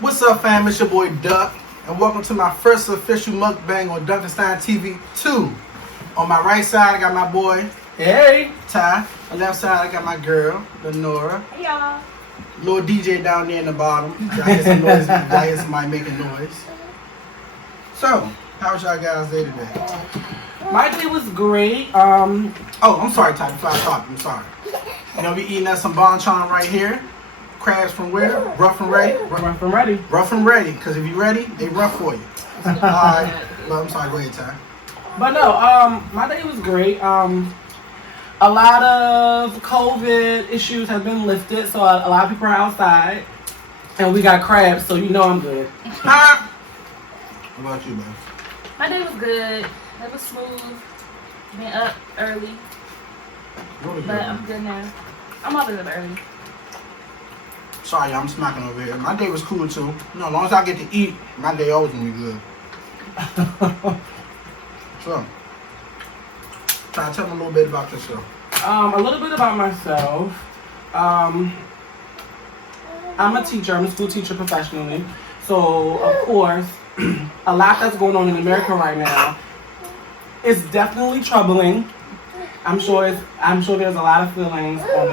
What's up, fam? It's your boy Duck, and welcome to my first official mukbang on Duncanstein TV 2. On my right side, I got my boy, Hey! Ty. On the left side, I got my girl, Lenora. Hey y'all. Little DJ down there in the bottom. Y'all hear some noise, y'all hear somebody making noise. So, how was y'all guys' day today? My day was great. Oh, I'm sorry, Ty, before I talk, I'm sorry. You know, we eating at some bonchon right here. Crabs from where? Rough and ready? Rough and ready. Rough and ready, because if you're ready, they rough for you. Alright, but I'm sorry, go ahead, Ty. But no, my day was great. A lot of COVID issues have been lifted, so a lot of people are outside. And we got crabs, so you know I'm good. How about you, man? My day was good. It was smooth. Been up early, but I'm good now. I'm always up early. Sorry, I'm smacking over here. My day was cool too. You know, as long as I get to eat, my day always gonna be good. So, try to tell me a little bit about yourself. A little bit about myself. I'm a teacher. I'm a school teacher professionally. So, of course, a lot that's going on in America right now is definitely troubling. I'm sure there's a lot of feelings on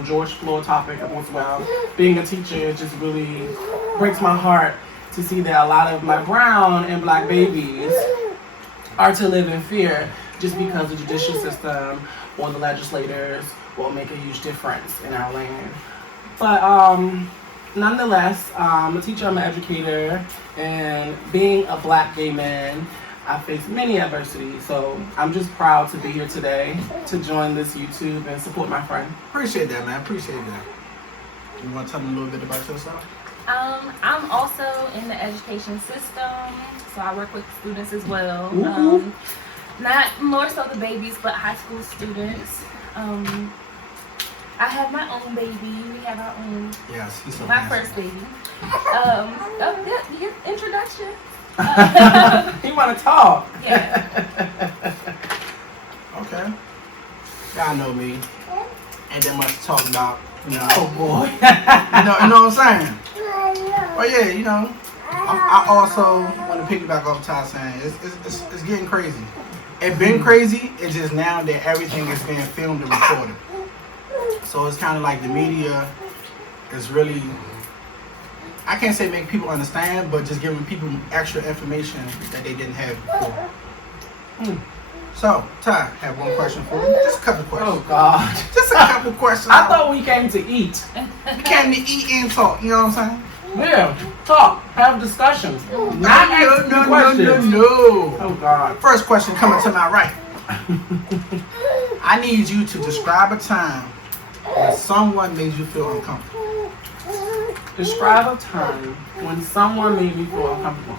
the George Floyd topic as well. Being a teacher, it just really breaks my heart to see that a lot of my brown and black babies are to live in fear just because the judicial system or the legislators will make a huge difference in our land. But nonetheless, I'm a teacher, I'm an educator, and being a black gay man, I faced many adversities, so I'm just proud to be here today to join this YouTube and support my friend. Appreciate that, man. Appreciate that. You want to tell me a little bit about yourself? I'm also in the education system, so I work with students as well. Ooh. Not more so the babies, but high school students. I have my own baby. We have our own. Yes, he's so My handsome. first baby. Your introduction. You want to talk? Yeah. Okay. Y'all know me. Ain't that much to talk about, you know. Oh boy. You know what I'm saying? Well, yeah, you know. I also want to piggyback off Ty saying it's getting crazy. It's been crazy. It's just now that everything is being filmed and recorded. So it's kind of like the media is really, I can't say make people understand, but just giving people extra information that they didn't have before. So, Ty, I have one question for you. Just a couple questions. Oh God. Just a couple questions. I thought we came to eat. we came to eat and talk. You know what I'm saying? Yeah, talk, have discussions, not ask me questions. No. Oh God. First question coming to my right. I need you to describe a time when someone made you feel uncomfortable. Describe a time when someone made me feel uncomfortable.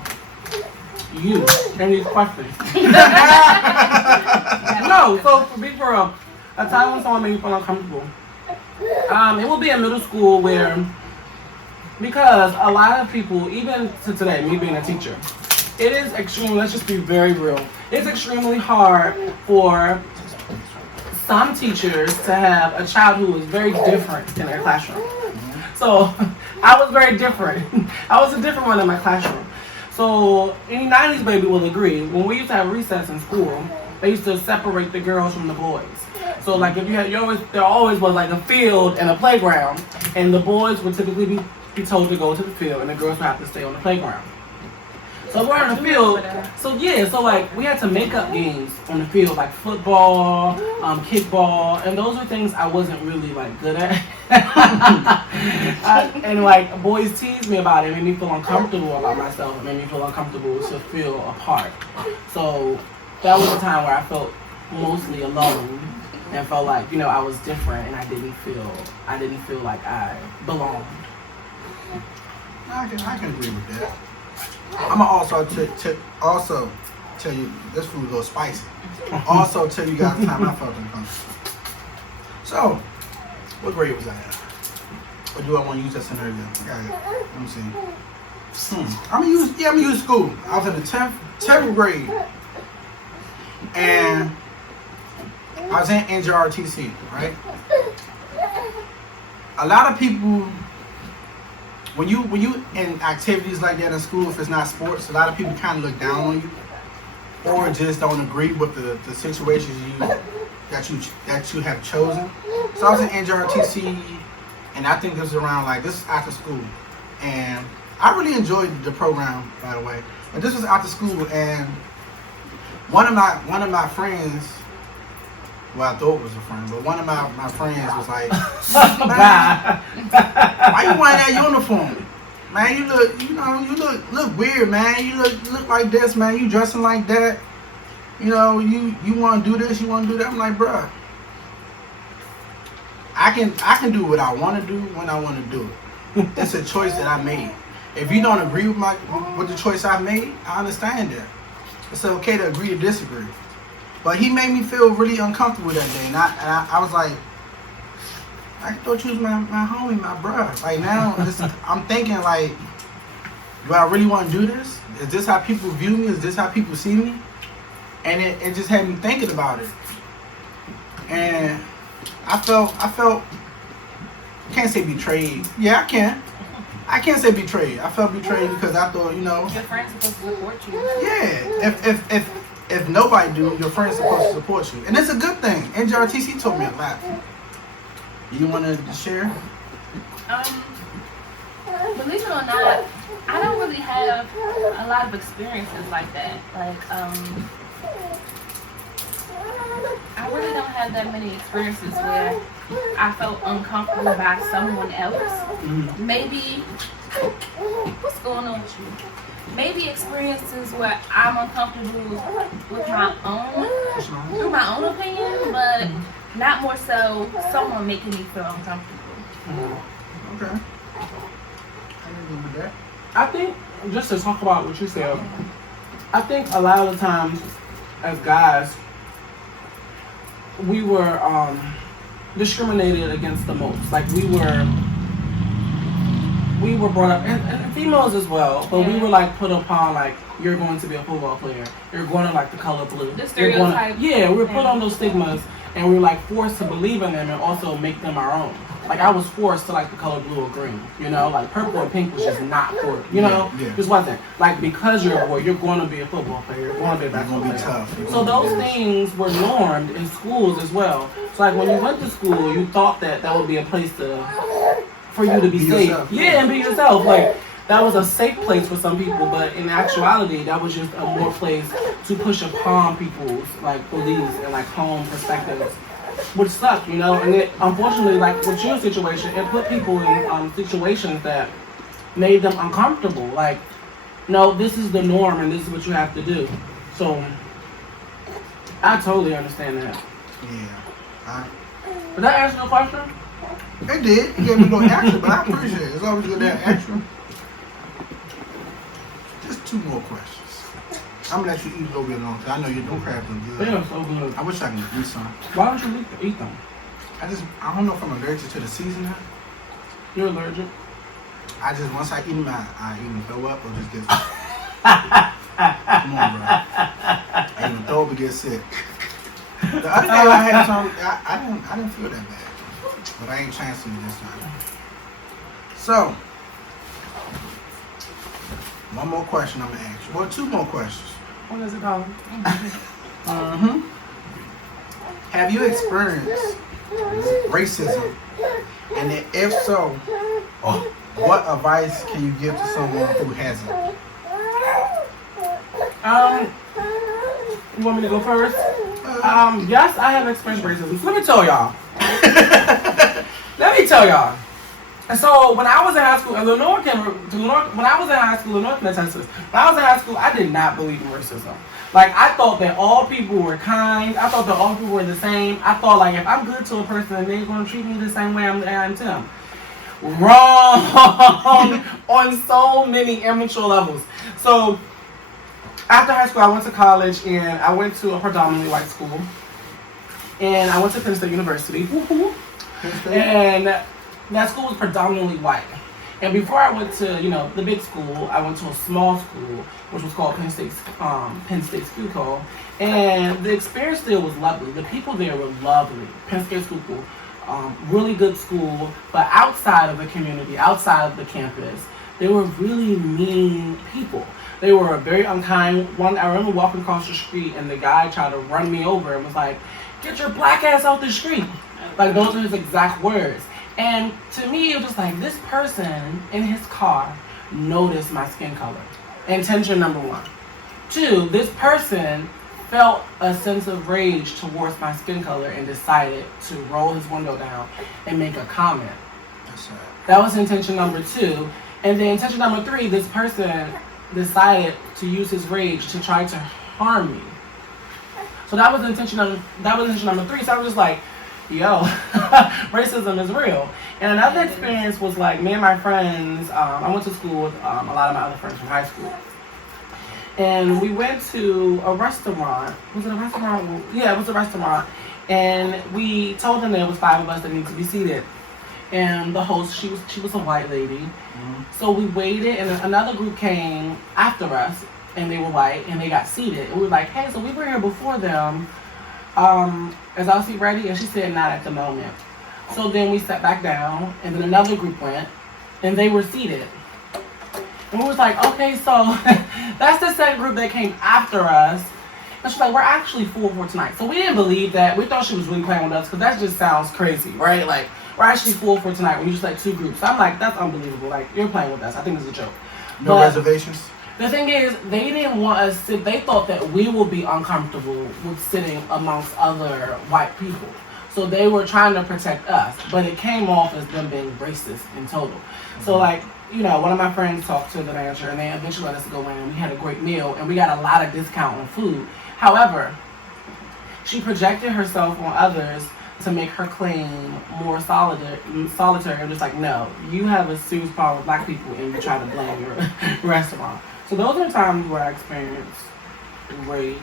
You and these questions. No, so for be for real, a time when someone made me feel uncomfortable. It will be in middle school where, because a lot of people, even to today, me being a teacher, it is extremely, let's just be very real, it's extremely hard for some teachers to have a child who is very different in their classroom. So I was very different. I was a different one in my classroom. So any 90s baby will agree, when we used to have recess in school, they used to separate the girls from the boys. So like if there always was like a field and a playground, and the boys would typically be told to go to the field and the girls would have to stay on the playground. So we're in the field, so like we had to make up games on the field, like football, kickball, and those were things I wasn't really like good at. And like boys teased me about it, made me feel uncomfortable about myself, it made me feel uncomfortable to feel apart. So that was a time where I felt mostly alone and felt like, you know, I was different and I didn't feel like I belonged. I can agree with that. I'm gonna also tell you this food is a little spicy. Also tell you guys the time I felt uncomfortable. So, what grade was I at? Or do I want to use that scenario? I got it. Let me see. I'm gonna use school. I was in the 10th grade, and I was in NJRTC, right? A lot of people when you in activities like that in school, if it's not sports, a lot of people kind of look down on you, or just don't agree with the situations that you have chosen. So I was in NJRTC, and I think this is around like this is after school, and I really enjoyed the program, by the way. But this was after school, and one of my friends. Well, I thought it was a friend, but one of my friends was like, man, why you wearing that uniform? Man, you look weird, man. You look like this, man. You dressing like that. You know, you want to do this, you want to do that. I'm like, bruh, I can do what I want to do when I want to do it. It's a choice that I made. If you don't agree with the choice I made, I understand that. It's okay to agree to disagree. But he made me feel really uncomfortable that day, and I was like, I thought you was my homie, my bruh. Like now, I'm thinking like, do I really want to do this? Is this how people view me? Is this how people see me? And it just had me thinking about it. And I felt, I can't say betrayed. Yeah, I can't say betrayed. I felt betrayed because I thought, your friends supposed to support you. Yeah, if nobody do, your friend's supposed to support you. And it's a good thing. NJRTC told me a lot. You want to share? Believe it or not, I don't really have a lot of experiences like that. Like, I really don't have that many experiences where I felt uncomfortable by someone else. Mm-hmm. Maybe, what's going on with you? Maybe experiences where I'm uncomfortable with my own, through my own opinion, but not more so someone making me feel uncomfortable. Okay. I agree with that. I think, just to talk about what you said, I think a lot of the times as guys, we were discriminated against the most. Like we were brought up, and females as well, but we were like put upon like, you're going to be a football player, you're going to like the color blue. The stereotype. We were put on those stigmas, and we were like forced to believe in them and also make them our own. Like I was forced to like the color blue or green, like purple and pink was just not for it, just wasn't. Like because you're a boy, you're going to be a football player, you're going to be a basketball player. Tough. So those things were normed in schools as well. So like when you went to school, you thought that would be a place for you to be safe. Yourself. Yeah, and be yourself. Like that was a safe place for some people, but in actuality, that was just a more place to push upon people's like beliefs and like home perspectives. Which sucked, and it, unfortunately, like with your situation, it put people in situations that made them uncomfortable. Like, no, this is the norm and this is what you have to do. So, I totally understand that. Yeah. Did that answer your question? It did. You gave me a little extra, but I appreciate it. It's always good to have extra. Just 2 more questions. I'm gonna let you eat a little bit long, because I know you're doing crabs and good. They're so good. I wish I could eat some. Why don't you eat them? I don't know if I'm allergic to the seasoning. You're allergic? Once I eat them, I either throw up or just get come on, bro. I either throw up or get sick. The other day I had some, I didn't feel that bad. But I ain't chancing it this time. So, one more question I'm gonna ask you. Well, 2 more questions. What is it called? Have you experienced racism? And if so, what advice can you give to someone who hasn't? You want me to go first? Yes, I have experienced racism. So let me tell y'all. So when I was in high school, and Lenore can attest to this. When I was in high school, I did not believe in racism. Like I thought that all people were kind. I thought that all people were the same. I thought like if I'm good to a person, they're going to treat me the same way I am to them. Wrong on so many immature levels. So after high school, I went to college and I went to a predominantly white school. And I went to Penn State University. And that school was predominantly white. And before I went to, the big school, I went to a small school, which was called Penn State School Call. And the experience there was lovely. The people there were lovely. Penn State School. really good school, but outside of the community, outside of the campus, they were really mean people. They were very unkind. I remember walking across the street and the guy tried to run me over and was like, "Get your black ass out the street." Like, those are his exact words. And to me, it was just like, this person in his car noticed my skin color. Intention number one. Two, this person felt a sense of rage towards my skin color and decided to roll his window down and make a comment. That's right. That was intention number two. And then intention number three, this person decided to use his rage to try to harm me. So that was intention number three. So I was just like, yo, racism is real. And another experience was like, me and my friends, I went to school with a lot of my other friends from high school. And we went to a restaurant. Was it a restaurant? Yeah, it was a restaurant. And we told them there was 5 of us that needed to be seated. And the host, she was a white lady. Mm-hmm. So we waited, and another group came after us, and they were white, and they got seated. And we were like, hey, so we were here before them. Is our seat ready? And she said, not at the moment. So then we sat back down, and then another group went, and they were seated. And we was like, okay, so that's the second group that came after us. And she's like, we're actually full for tonight. So we didn't believe that. We thought she was really playing with us, because that just sounds crazy, right? Like, we're actually full for tonight when you just like 2 groups. So I'm like, that's unbelievable. Like, you're playing with us. I think it's a joke. No reservations? The thing is, they didn't want us to, they thought that we would be uncomfortable with sitting amongst other white people. So they were trying to protect us, but it came off as them being racist in total. Mm-hmm. So like, you know, one of my friends talked to the manager and they eventually let us go in and we had a great meal and we got a lot of discount on food. However, she projected herself on others to make her claim more solitary and just like, no, you have a serious problem with black people and you try to blame your restaurant. So those are times where I experienced race.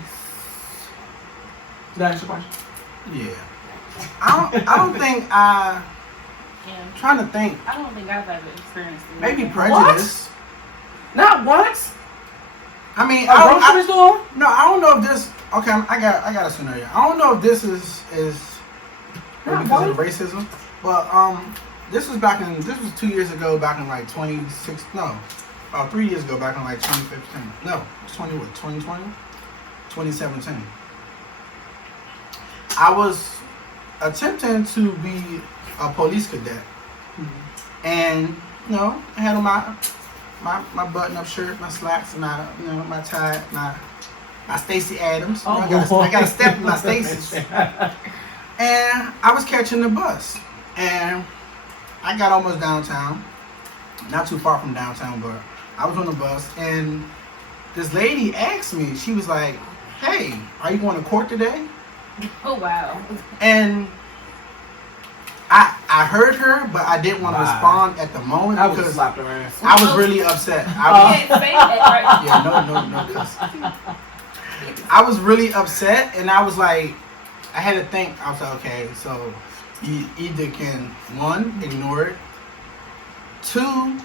Did that answer your question? Yeah. I don't think I. Yeah. I'm trying to think. I don't think I've ever experienced it. Maybe prejudice. What? Not once? I mean, a grocery store? No, I don't know if this. Okay, I got a scenario. I don't know if this is because of racism, but this was 2 years ago, back in like 26. No, 3 years ago, back in like 2015. No, 2020, 2017. I was attempting to be a police cadet, and you know, I had on my button-up shirt, my slacks, and my tie, my Stacey Adams. Oh, I got to step in my Stacey's. And I was catching the bus, and I got almost downtown, not too far from downtown, but I was on the bus, and this lady asked me. She was like, "Hey, are you going to court today?" Oh wow. And I heard her, but I didn't want to respond at the moment because I was really upset. No cuss. I was really upset, and I was like, I had to think. I was like, okay, so you either can 1, ignore it, 2,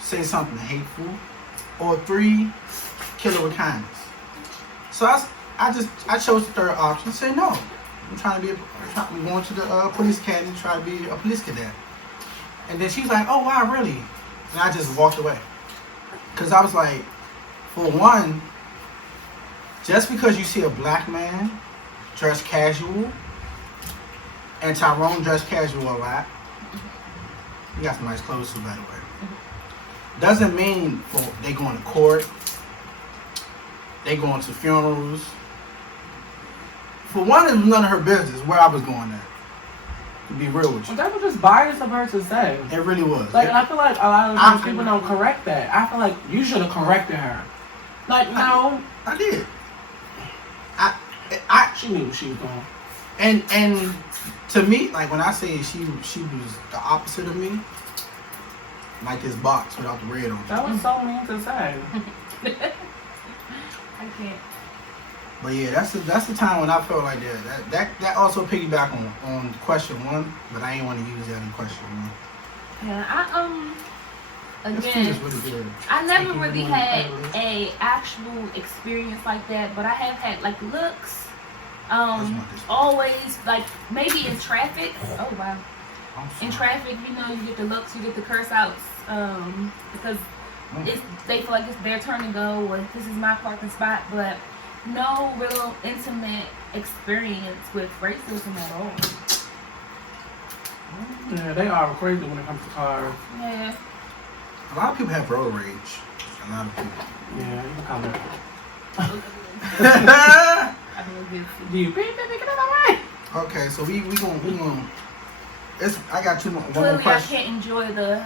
say something hateful, or 3, kill her with kindness. So I chose the third option. I said no. I'm going to the police academy to try to be a police cadet. And then she's like, oh wow, really? And I just walked away. Because I was like, for one, just because you see a black man dress casual, and Tyrone dress casual a lot, he got some nice clothes too, by the way, doesn't mean they going to court, they going to funerals. For one, it was none of her business where I was going at. To be real with you. That was just bias of her to say. It really was. Like, I feel like a lot of times people don't correct that. I feel like you should have corrected her. Like, no. I did. She knew what she was doing. And to me, like when I say she was the opposite of me, like this box without the red on it. That was so mean to say. I can't. But yeah, that's the time when I felt like that also piggyback on question 1, but I ain't want to use that in question 1. Yeah, again, really good. I never really had a actual experience like that, but I have had like looks Always, like, maybe in traffic. Oh, wow. In traffic, you know, you get the looks, you get the curse outs, because they feel like it's their turn to go, or this is my parking spot, but no real intimate experience with racism at all. Yeah, they are crazy when it comes to cars. Yeah. A lot of people have road rage. A lot of people. Yeah, you can call it. I mean, Do you get out of my way? Okay, so we gonna. I got one more clearly, I question. can't enjoy the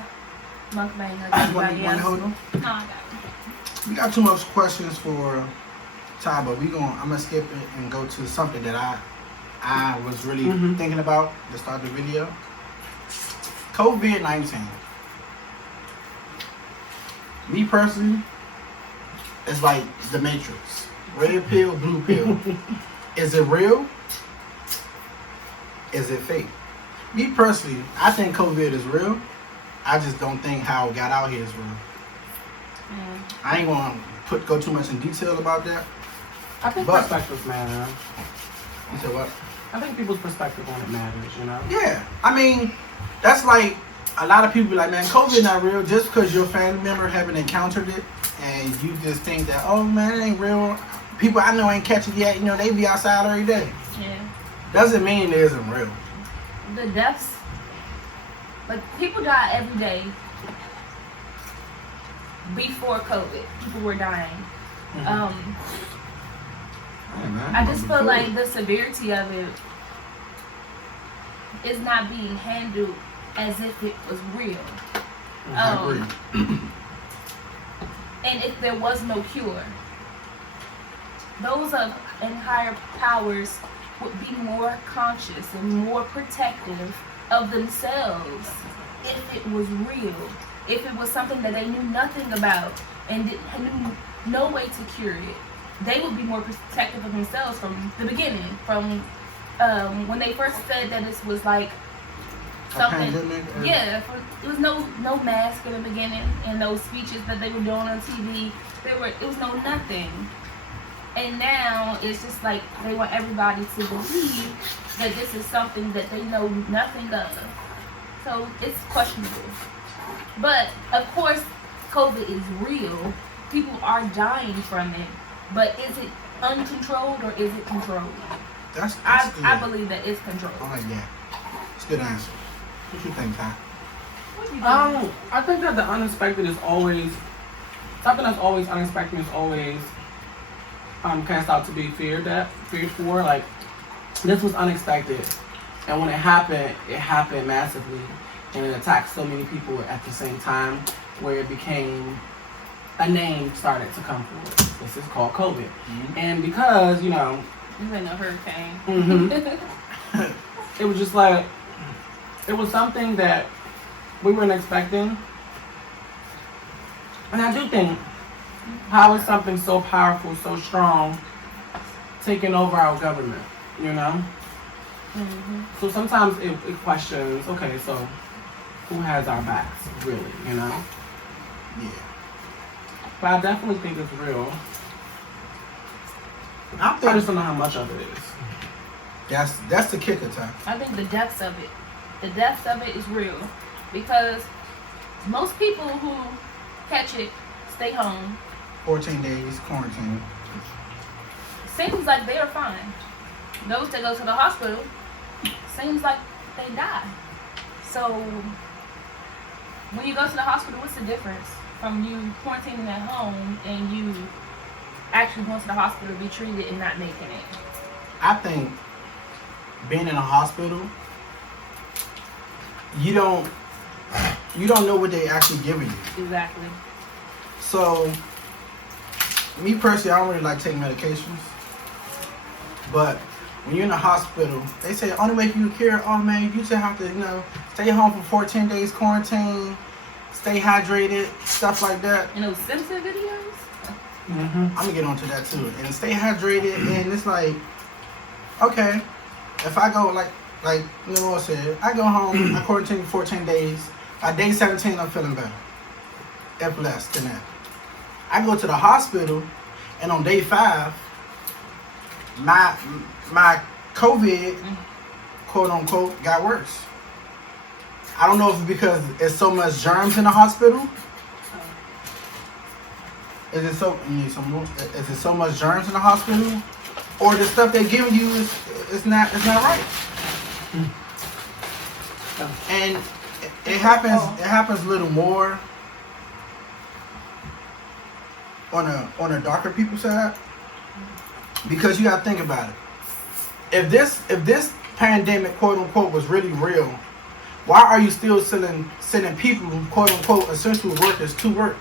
mukbang like You everybody want to else. hold them? No, I got it. We got too much questions for Ty, but I'm gonna skip it and go to something that I was really thinking about to start the video. COVID-19. Me personally, it's like the Matrix. Red pill, blue pill. Is it real? Is it fake? Me personally, I think COVID is real. I just don't think how it got out here is real. Yeah. I ain't gonna go too much in detail about that. I think perspectives matter. You said what? I think people's perspective on it matters, you know? Yeah. I mean, that's like a lot of people be like, man, COVID not real just because your family member haven't encountered it and you just think that, oh man, it ain't real. People I know ain't catch it yet, you know, they be outside every day. Yeah. Doesn't mean it isn't real. The deaths, like, people die every day. Before COVID, people were dying. Yeah, man. I just feel like the severity of it is not being handled as if it was real. I agree. And if there was no cure, those in higher powers would be more conscious and more protective of themselves if it was real. If it was something that they knew nothing about and knew no way to cure it, they would be more protective of themselves from the beginning. From when they first said that this was like something, yeah, it was no mask in the beginning, and those speeches that they were doing on TV, it was no nothing. And now it's just like they want everybody to believe that this is something that they know nothing of. So it's questionable. But of course, COVID is real. People are dying from it. But is it uncontrolled or is it controlled? I believe that it's controlled. I like that. It's a good answer. What you think, Ty? What do you think? I think that the unexpected is always something that's always unexpected is always cast out to be feared for. Like, this was unexpected, and when it happened massively, and it attacked so many people at the same time, where it became a name started to come forward. This is called COVID, and because you know, It's been a hurricane. It was just like it was something that we weren't expecting, and I do think. How is something so powerful, so strong, taking over our government, you know? So sometimes it questions, okay, so who has our backs, really, you know? Yeah. But I definitely think it's real. I just don't know how much of it is. That's the kicker, Ty. I think the depths of it is real. Because most people who catch it stay home. 14 days quarantine. Seems like they are fine. Those that go to the hospital, seems like they die. So when you go to the hospital, what's the difference from you quarantining at home and you actually going to the hospital to be treated and not making it? I think being in a hospital, you don't know what they actually giving you. Exactly. So, me personally, I don't really like taking medications. But when you're in the hospital, they say the only way you cure, oh man, you just have to, stay home for 14 days quarantine, stay hydrated, stuff like that. And those Simpson videos? I'm gonna get onto that too. And stay hydrated, and it's like, okay, if I go like Leroy said, I go home, I quarantine for 14 days. By day 17, I'm feeling better. If less than that. I go to the hospital, and on day 5, my COVID, quote unquote, got worse. I don't know if it's because it's so much germs in the hospital. Is it so? You need some more? Is it so much germs in the hospital, or the stuff they give you is not right? And it happens. It happens a little more on a darker people side, because you got to think about it. If this pandemic, quote unquote, was really real, why are you still sending people, quote unquote, essential workers to work?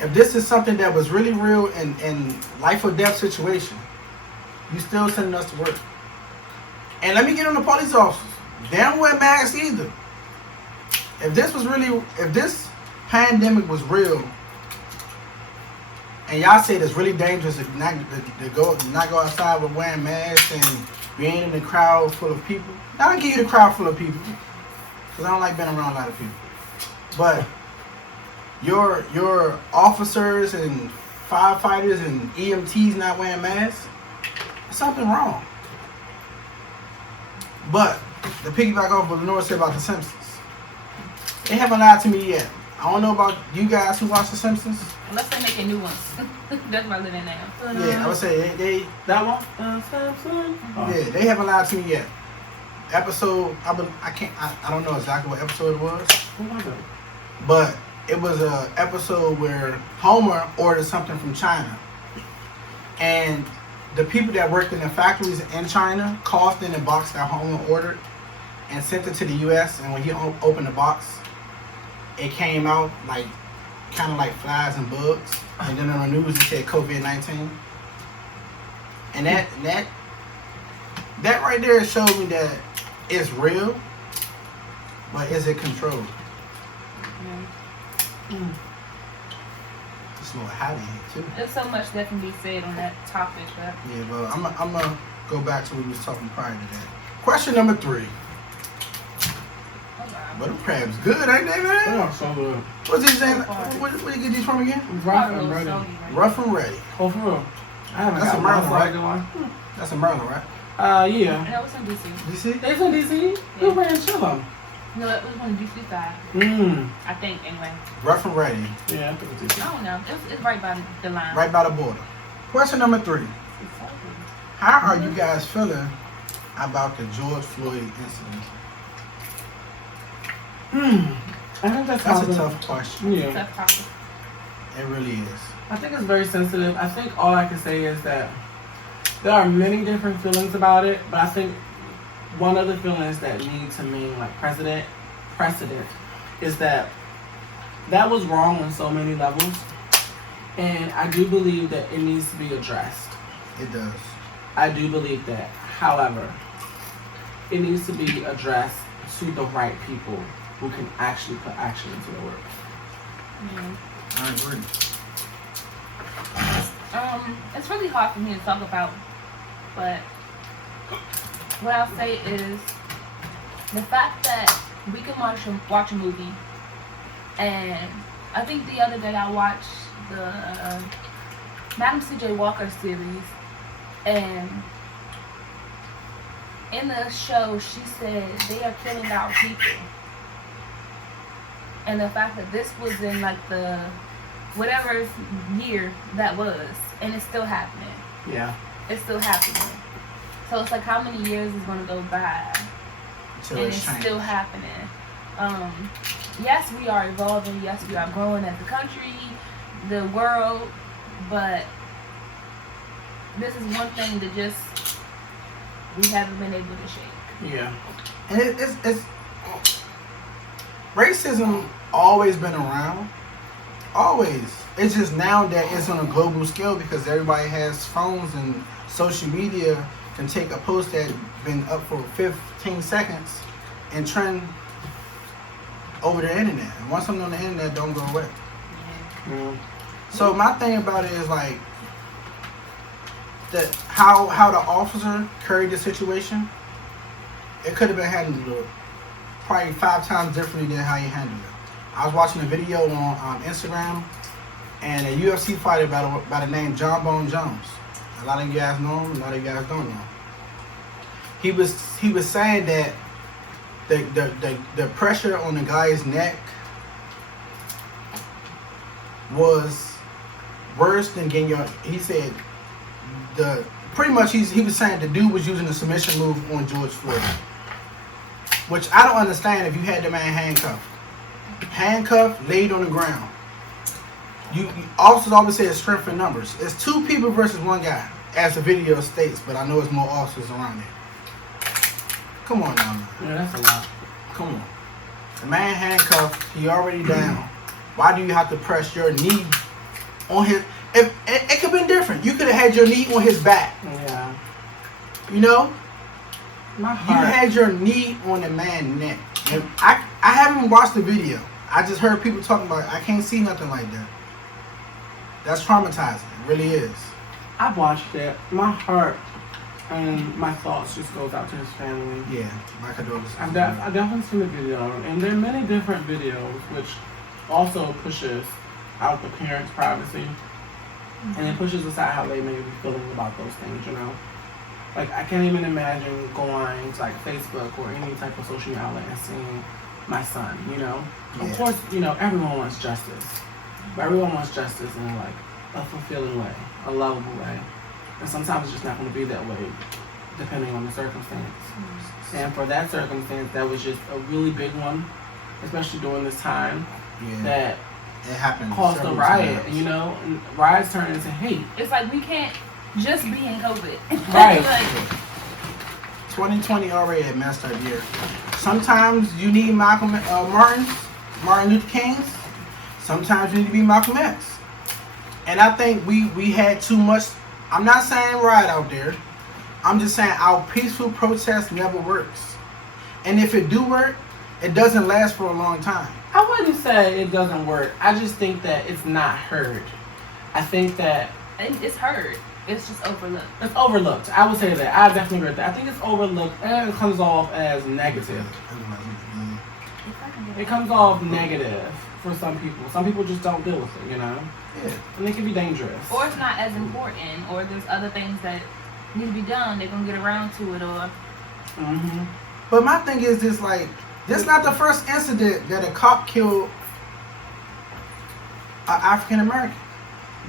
If this is something that was really real in life or death situation, you still sending us to work. And let me get on the police officers. They don't wear masks either. If this pandemic was real, and y'all say it's really dangerous to not go outside with wearing masks and being in a crowd full of people. I don't give you the crowd full of people, because I don't like being around a lot of people. But your officers and firefighters and EMTs not wearing masks, there's something wrong. But to piggyback off what Lenore said about The Simpsons, they haven't lied to me yet. I don't know about you guys who watch The Simpsons. Unless they make new ones. That's my living now. Yeah, I would say they That one? Simpsons? yeah, they haven't lied to me yet. Episode, I don't know exactly what episode it was, but it was a episode where Homer ordered something from China, and the people that worked in the factories in China coughed in the box that Homer ordered and sent it to the U.S. And when he opened the box, it came out like kind of like flies and bugs, and then on the news it said COVID-19, and that right there showed me that it's real, but is it controlled? It's a little hot in here too. There's so much that can be said on that topic. But Yeah, but I'm gonna go back to what we was talking prior to that. Question number 3. But them crabs good, ain't they, man? Yeah, so good. What's these names? Where you get these from again? Rough and ready. Rough and Ready. Oh, for real? I haven't That's got a Maryland, one right? one. That's in Maryland, right? Yeah. no, it's in DC. DC? It's in DC? Who ran Chillum? No, it was on the DC side. I think, anyway. Rough and Ready. Yeah, I think it's DC. I don't know. It's right by the line. Right by the border. Question number 3. How are you guys feeling about the George Floyd incident? I think that's a tough question. Yeah. Tough topic. It really is. I think it's very sensitive. I think all I can say is that there are many different feelings about it, but I think one of the feelings that need to mean like precedent is that was wrong on so many levels, and I do believe that it needs to be addressed. It does. I do believe that. However, it needs to be addressed to the right people who can actually put action into the work. I agree. It's really hard for me to talk about, but what I'll say is the fact that we can watch a movie, and I think the other day I watched the Madam C.J. Walker series, and in the show she said they are killing our people, and the fact that this was in like the whatever year that was, and it's still happening. Yeah. It's still happening. So it's like, how many years is going to go by and it's still happening? Yes, we are evolving. Yes, we are growing as a country, the world, but this is one thing that just we haven't been able to shake. Yeah. And it's racism always been around. Always. It's just now that it's on a global scale because everybody has phones and social media can take a post that's been up for 15 seconds and trend over the internet. And once something on the internet, don't go away. Yeah. So my thing about it is like that how the officer carried the situation. It could have been handled probably 5 times differently than how he handled it. I was watching a video on Instagram, and a UFC fighter by the name John Bone Jones. A lot of you guys know him. A lot of you guys don't know. He was saying that the pressure on the guy's neck was worse than getting your. He said pretty much he was saying the dude was using a submission move on George Floyd, which I don't understand. If you had the man handcuffed, laid on the ground, you officers always say it's strength in numbers. It's 2 people versus 1 guy, as the video states, but I know it's more officers around there. Come on now, man. Yeah, that's a lot. Come on. The man handcuffed, he already down. Why do you have to press your knee on his... If it could have been different. You could have had your knee on his back. Yeah. You know? My You heart. had your knee on the man's neck. And I haven't watched the video. I just heard people talking about it. I can't see nothing like that. That's traumatizing. It really is. I've watched it. My heart and my thoughts just goes out to his family. Yeah. My condolences. I've definitely seen the video, and there are many different videos which also pushes out the parents' privacy, and it pushes aside how they may be feeling about those things, you know? Like, I can't even imagine going to, like, Facebook or any type of social media outlet and seeing my son, you know? Yeah. Of course, you know, everyone wants justice, but everyone wants justice in, like, a fulfilling way, a lovable way. And sometimes it's just not going to be that way, depending on the circumstance. Mm-hmm. And for that circumstance, that was just a really big one, especially during this time, that it happened caused a riot, you know? And riots turn into hate. It's like we can't just be in COVID. Right. Like, 2020 already a messed up year. Sometimes you need Martin Luther King's. Sometimes you need to be Malcolm X. And I think we had too much. I'm not saying riot out there. I'm just saying our peaceful protest never works. And if it do work, it doesn't last for a long time. I wouldn't say it doesn't work. I just think that it's not heard. I think that it's heard. It's just overlooked. It's overlooked. I would say that. I definitely agree with that. I think it's overlooked and it comes off as negative. It comes off negative for some people. Some people just don't deal with it, you know? Yeah. And it can be dangerous. Or it's not as important, or there's other things that need to be done. They're going to get around to it, or... Mm-hmm. But my thing is this, like, this is not the first incident that a cop killed an African American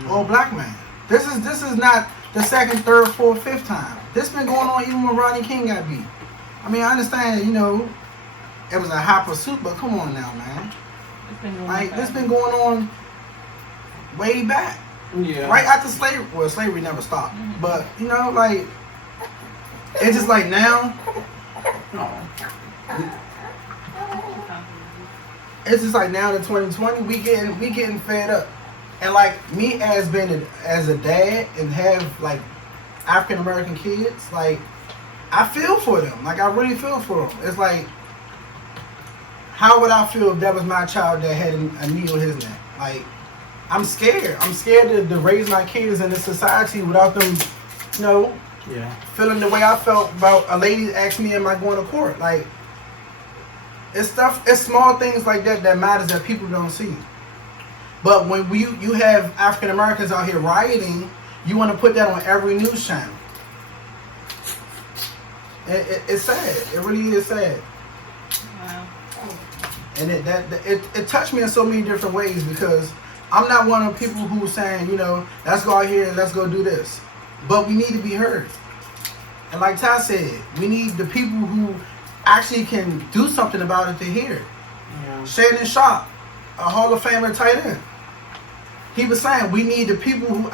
or a black man. This is not the second, third, fourth, fifth time. This been going on even when Rodney King got beat. I mean, I understand, you know, it was a high pursuit, but come on now, man. This been going on way back. Yeah. Right after slavery. Well, slavery never stopped. Mm-hmm. But, you know, like, it's just like now. Oh. It's just like now in 2020, we getting fed up. And like me as a dad and have like African American kids, like I feel for them. Like I really feel for them. It's like, how would I feel if that was my child that had a knee on his neck? Like, I'm scared. I'm scared to raise my kids in this society without them, you know, feeling the way I felt about a lady asking me, am I going to court? Like, it's small things like that matters that people don't see. But when you have African Americans out here rioting, you want to put that on every news channel. It's sad. It really is sad. Wow. And it touched me in so many different ways because I'm not one of the people who saying, you know, let's go out here and let's go do this. But we need to be heard. And like Ty said, we need the people who actually can do something about it to hear it. Yeah. Shannon Sharp, a Hall of Famer tight end. He was saying we need the people who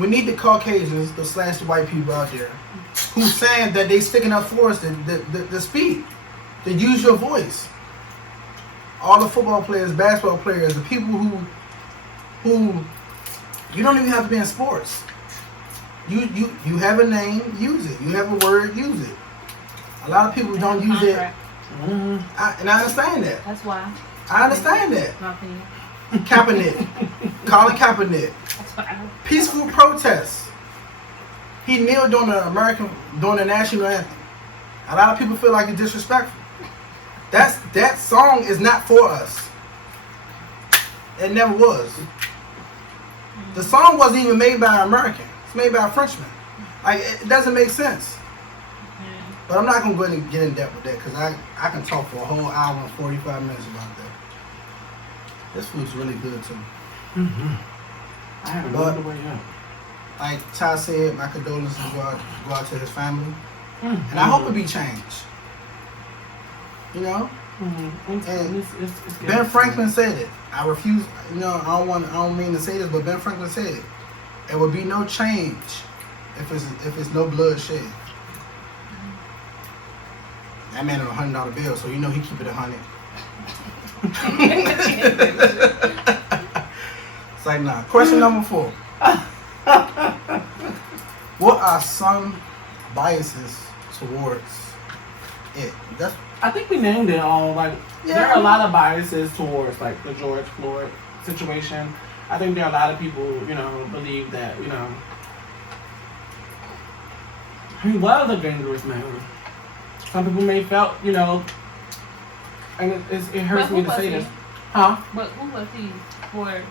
we need the Caucasians, the white people out there, who's saying that they sticking up for us to speak, to use your voice. All the football players, basketball players, the people who you don't even have to be in sports. You have a name, use it. You have a word, use it. A lot of people don't use it. Mm-hmm. And I understand that. That's why. I understand that. My opinion. Kaepernick. Colin Kaepernick. Peaceful protests. He kneeled during the national anthem. A lot of people feel like it's disrespectful. That song is not for us. It never was. The song wasn't even made by Americans. It's made by a Frenchman. Like, it doesn't make sense. But I'm not gonna go ahead and get in depth with that because I can talk for a whole hour and 45 minutes about that. This food's really good too. I haven't moved away yet. Like Ty said, my condolences go out to his family, and I hope it be changed. You know. And Ben Franklin said it. I refuse. You know, I don't mean to say this, but Ben Franklin said it. There will be no change if it's no blood shed. That man on $100 bill, so you know he keep it 100. It's like, nah. Question number 4. What are some biases towards it? I think we named it all. Like, there are a lot of biases towards, like, the George Floyd situation. I think there are a lot of people, you know, believe that, you know, he was a dangerous man. Some people may felt, you know, and it hurts me to say this. Huh? But who was he for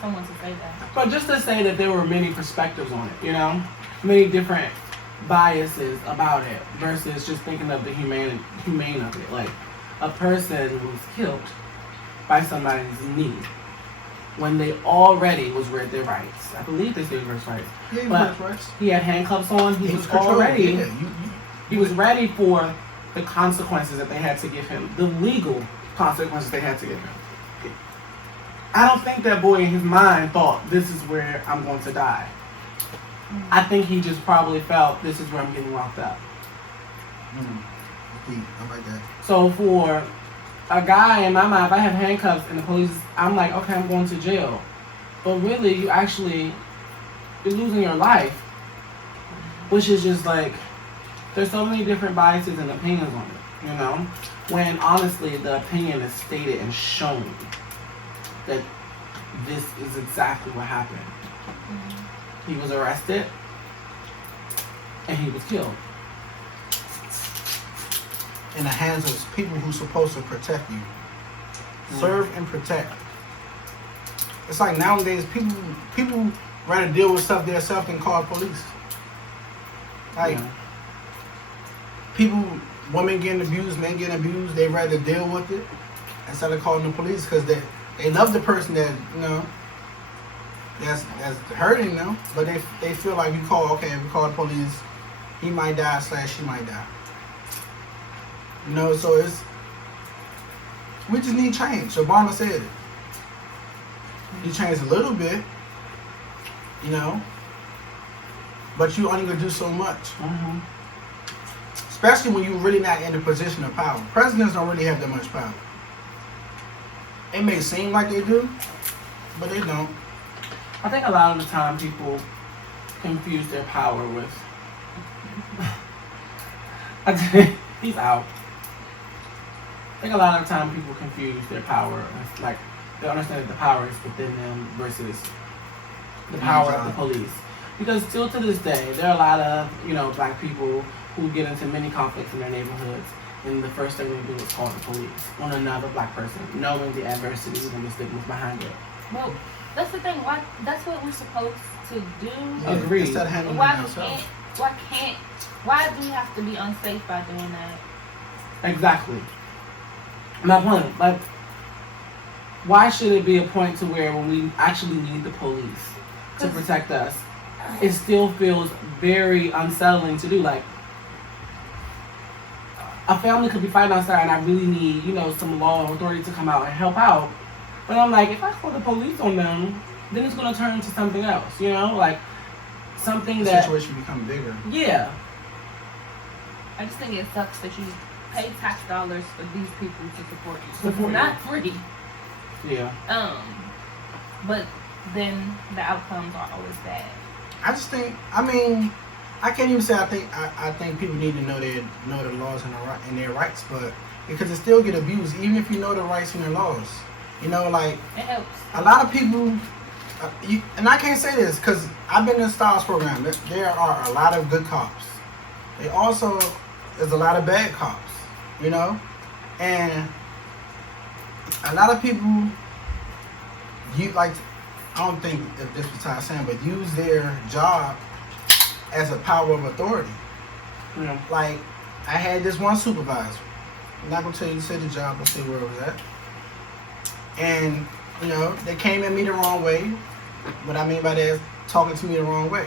someone to say that? But just to say that there were many perspectives on it, you know? Many different biases about it versus just thinking of the humane of it. Like, a person was killed by somebody's knee when they already was read their rights. I believe they say his rights. Yeah, but rights. He had handcuffs on. He was already... He was ready for the consequences that they had to give him, the legal consequences they had to give him. I don't think that boy in his mind thought, this is where I'm going to die. I think he just probably felt, this is where I'm getting locked up. I like that. So for a guy in my mind, if I have handcuffs and the police, I'm like, okay, I'm going to jail. But really, you're losing your life. Which is just like, there's so many different biases and opinions on it, you know? When honestly, the opinion is stated and shown that this is exactly what happened. He was arrested and he was killed. In the hands of people who's supposed to protect you. Serve and protect. It's like nowadays, people rather deal with stuff themselves than call police. Like, women getting abused, men getting abused, they rather deal with it instead of calling the police because they love the person that, you know, that's hurting them, but they feel like if we call the police, he might die / she might die. You know, so we just need change. Obama said it. You change a little bit, you know, but you only gonna do so much. Especially when you're really not in a position of power. Presidents don't really have that much power. It may seem like they do, but they don't. I think a lot of the time people confuse their power with... He's out. I think a lot of the time people confuse their power with, like, they understand that the power is within them versus the power of the police. Because still to this day, there are a lot of, you know, black people who get into many conflicts in their neighborhoods, and the first thing they do is call the police on another black person, knowing the adversities and the stigmas behind it. Well, that's the thing. Why? That's what we're supposed to do. Yeah, agreed. Instead of handling Why do we have to be unsafe by doing that? Exactly. My point, like, why should it be a point to where when we actually need the police to protect us, it still feels very unsettling to do? Like, a family could be fighting outside and I really need, you know, some law authority to come out and help out. But I'm like, if I call the police on them, then it's going to turn into something else, you know? Like, something the that... The situation become bigger. Yeah. I just think it sucks that you pay tax dollars for these people to support you. So Support it's not free. Yeah. But then the outcomes are always bad. I just think, I can't even say I think people need to know the laws and their rights, but because they still get abused, even if you know the rights and the laws. You know, like, it helps. A lot of people, and I can't say this because I've been in the STARS program. There are a lot of good cops. There's a lot of bad cops, you know, and a lot of people, I don't think if this was Ty saying, but use their job as a power of authority. Yeah. Like, I had this one supervisor. I'm not gonna tell you to say the job, but say where it was at. And, you know, they came at me the wrong way. What I mean by that is talking to me the wrong way.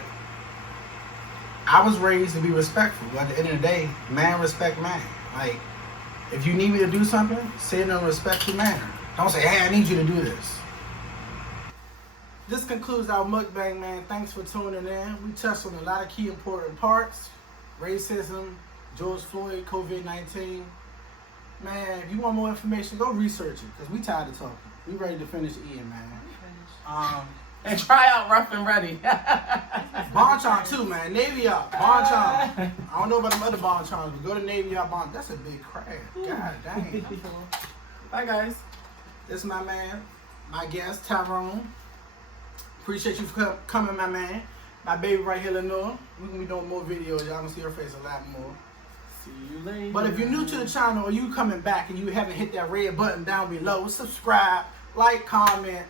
I was raised to be respectful. But at the end of the day, man respect man. Like, if you need me to do something, say it in a respectful manner. Don't say, hey, I need you to do this. This concludes our mukbang, man. Thanks for tuning in. We touched on a lot of key important parts. Racism, George Floyd, COVID-19. Man, if you want more information, go research it, because we tired of talking. We ready to finish eating, man. And try out Rough and Ready. Bonchon too, man. Navy Yacht, Bonchon. I don't know about them other Bonchons, but go to Navy Yacht Bonchon. That's a big crab. God dang. Bye, guys. This is my man, my guest, Tyrone. Appreciate you for coming, my man. My baby right here, Lenore. We're going to be doing more videos. Y'all going to see her face a lot more. See you later. But if you're new to the channel or you coming back and you haven't hit that red button down below, subscribe, like, comment,